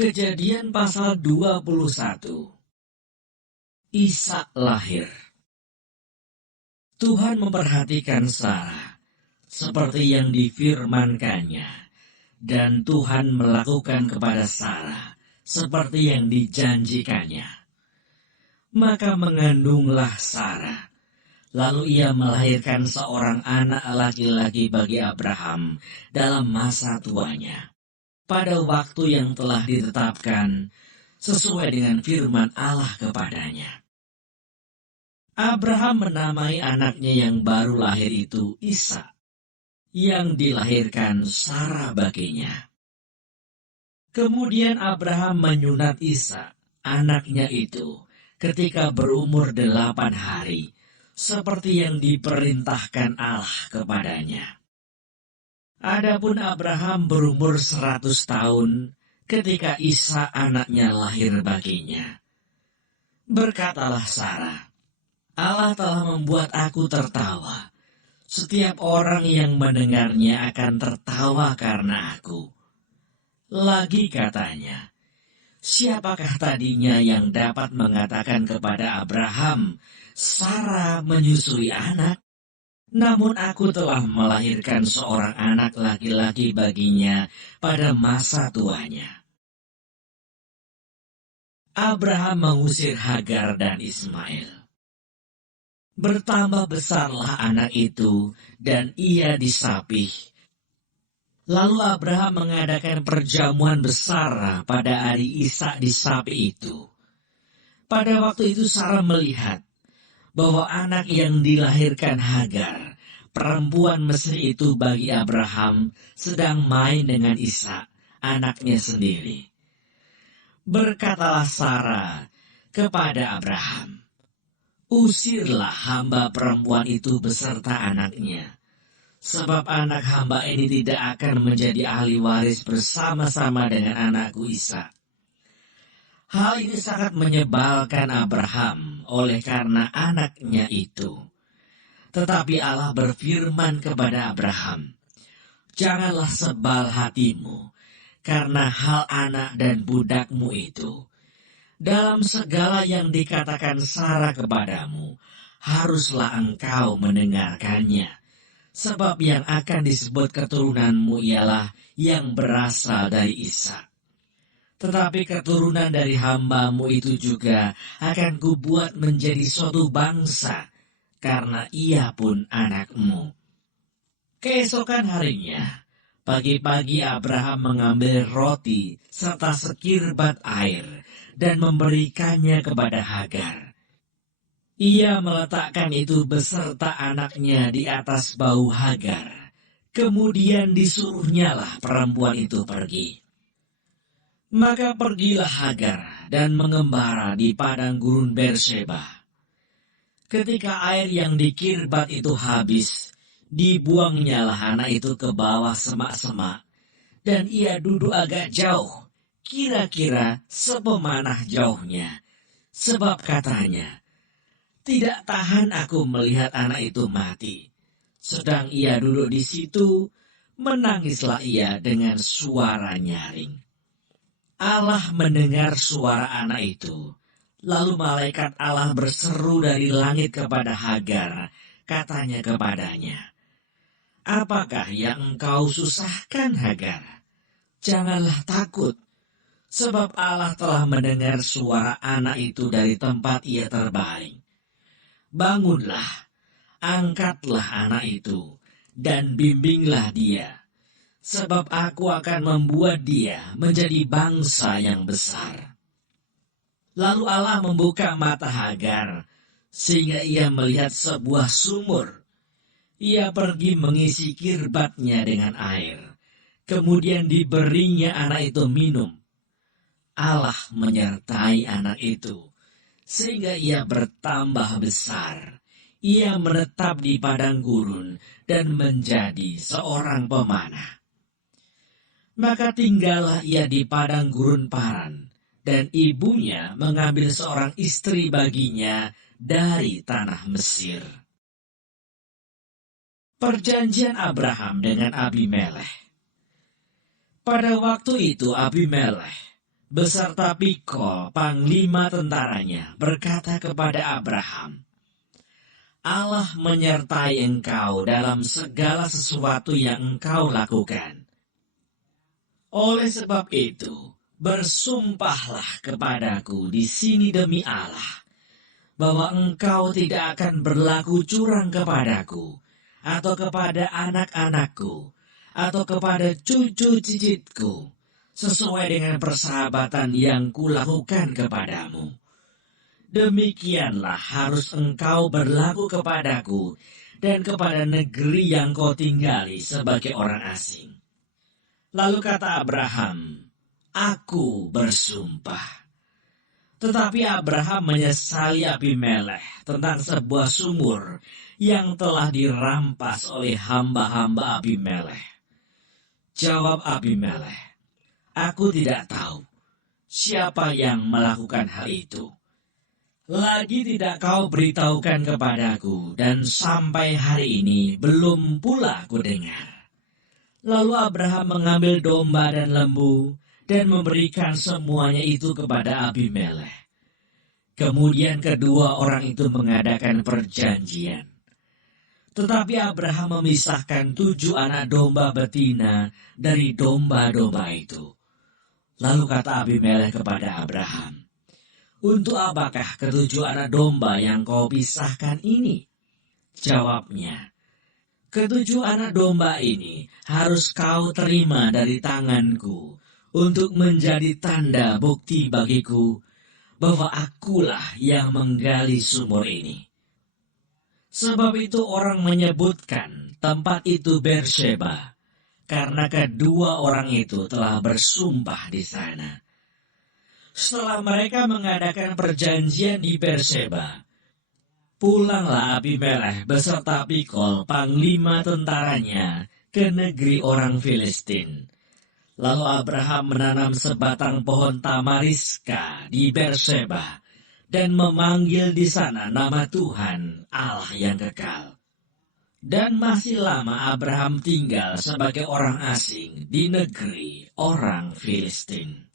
Kejadian pasal 21. Ishak lahir. Tuhan memperhatikan Sarah seperti yang difirmankannya, dan Tuhan melakukan kepada Sarah seperti yang dijanjikannya. Maka mengandunglah Sarah, lalu ia melahirkan seorang anak laki-laki bagi Abraham dalam masa tuanya, pada waktu yang telah ditetapkan sesuai dengan firman Allah kepadanya. Abraham menamai anaknya yang baru lahir itu Ishak, yang dilahirkan Sarah baginya. Kemudian Abraham menyunat Ishak, anaknya itu, ketika berumur 8 hari, seperti yang diperintahkan Allah kepadanya. Adapun Abraham berumur 100 tahun ketika Ishak anaknya lahir baginya. Berkatalah Sarah, Allah telah membuat aku tertawa. Setiap orang yang mendengarnya akan tertawa karena aku. Lagi katanya, siapakah tadinya yang dapat mengatakan kepada Abraham, Sarah menyusui anak? Namun aku telah melahirkan seorang anak laki-laki baginya pada masa tuanya. Abraham mengusir Hagar dan Ismail. Bertambah besarlah anak itu, dan ia disapih. Lalu Abraham mengadakan perjamuan besar pada hari Ishak disapih itu. Pada waktu itu Sarah melihat bahwa anak yang dilahirkan Hagar, perempuan Mesri itu bagi Abraham, sedang main dengan Ishak, anaknya sendiri. Berkatalah Sarah kepada Abraham, usirlah hamba perempuan itu beserta anaknya, sebab anak hamba ini tidak akan menjadi ahli waris bersama-sama dengan anakku Ishak. Hal ini sangat menyebalkan Abraham oleh karena anaknya itu. Tetapi Allah berfirman kepada Abraham, janganlah sebal hatimu karena hal anak dan budakmu itu. Dalam segala yang dikatakan Sarah kepadamu, haruslah engkau mendengarkannya. Sebab yang akan disebut keturunanmu ialah yang berasal dari Ishak. Tetapi keturunan dari hambamu itu juga akan kubuat menjadi suatu bangsa, karena ia pun anakmu. Keesokan harinya, pagi-pagi Abraham mengambil roti serta sekirbat air dan memberikannya kepada Hagar. Ia meletakkan itu beserta anaknya di atas bahu Hagar. Kemudian disuruhnyalah perempuan itu pergi. Maka pergilah Hagar dan mengembara di padang gurun Berseba. Ketika air yang dikirbat itu habis, dibuangnyalah anak itu ke bawah semak-semak, dan ia duduk agak jauh, kira-kira sepemanah jauhnya, sebab katanya, tidak tahan aku melihat anak itu mati. Sedang ia duduk di situ, menangislah ia dengan suara nyaring. Allah mendengar suara anak itu. Lalu malaikat Allah berseru dari langit kepada Hagar, katanya kepadanya, apakah yang engkau susahkan, Hagar? Janganlah takut, sebab Allah telah mendengar suara anak itu dari tempat ia terbaring. Bangunlah, angkatlah anak itu, dan bimbinglah dia. Sebab aku akan membuat dia menjadi bangsa yang besar. Lalu Allah membuka mata Hagar, sehingga ia melihat sebuah sumur. Ia pergi mengisi kirbatnya dengan air. Kemudian diberinya anak itu minum. Allah menyertai anak itu, sehingga ia bertambah besar. Ia menetap di padang gurun dan menjadi seorang pemanah. Maka tinggallah ia di padang gurun Paran, dan ibunya mengambil seorang istri baginya dari tanah Mesir. Perjanjian Abraham dengan Abimelekh. Pada waktu itu Abimelekh beserta Pikol, panglima tentaranya, berkata kepada Abraham, Allah menyertai engkau dalam segala sesuatu yang engkau lakukan. Oleh sebab itu, bersumpahlah kepadaku di sini demi Allah, bahwa engkau tidak akan berlaku curang kepadaku, atau kepada anak-anakku, atau kepada cucu cicitku, sesuai dengan persahabatan yang kulakukan kepadamu. Demikianlah harus engkau berlaku kepadaku dan kepada negeri yang kau tinggali sebagai orang asing. Lalu kata Abraham, aku bersumpah. Tetapi Abraham menyesali Abimelekh tentang sebuah sumur yang telah dirampas oleh hamba-hamba Abimelekh. Jawab Abimelekh, aku tidak tahu siapa yang melakukan hal itu. Lagi tidak kau beritahukan kepadaku, dan sampai hari ini belum pula kudengar. Lalu Abraham mengambil domba dan lembu, dan memberikan semuanya itu kepada Abimelekh. Kemudian kedua orang itu mengadakan perjanjian. Tetapi Abraham memisahkan 7 anak domba betina dari domba-domba itu. Lalu kata Abimelekh kepada Abraham, untuk apakah ke-7 anak domba yang kau pisahkan ini? Jawabnya, ke-7 anak domba ini harus kau terima dari tanganku untuk menjadi tanda bukti bagiku bahwa akulah yang menggali sumur ini. Sebab itu orang menyebutkan tempat itu Berseba, karena kedua orang itu telah bersumpah di sana. Setelah mereka mengadakan perjanjian di Berseba, pulanglah Abimelekh beserta Pikol, panglima tentaranya, ke negeri orang Filistin. Lalu Abraham menanam sebatang pohon tamariska di Berseba, dan memanggil di sana nama Tuhan, Allah yang kekal. Dan masih lama Abraham tinggal sebagai orang asing di negeri orang Filistin.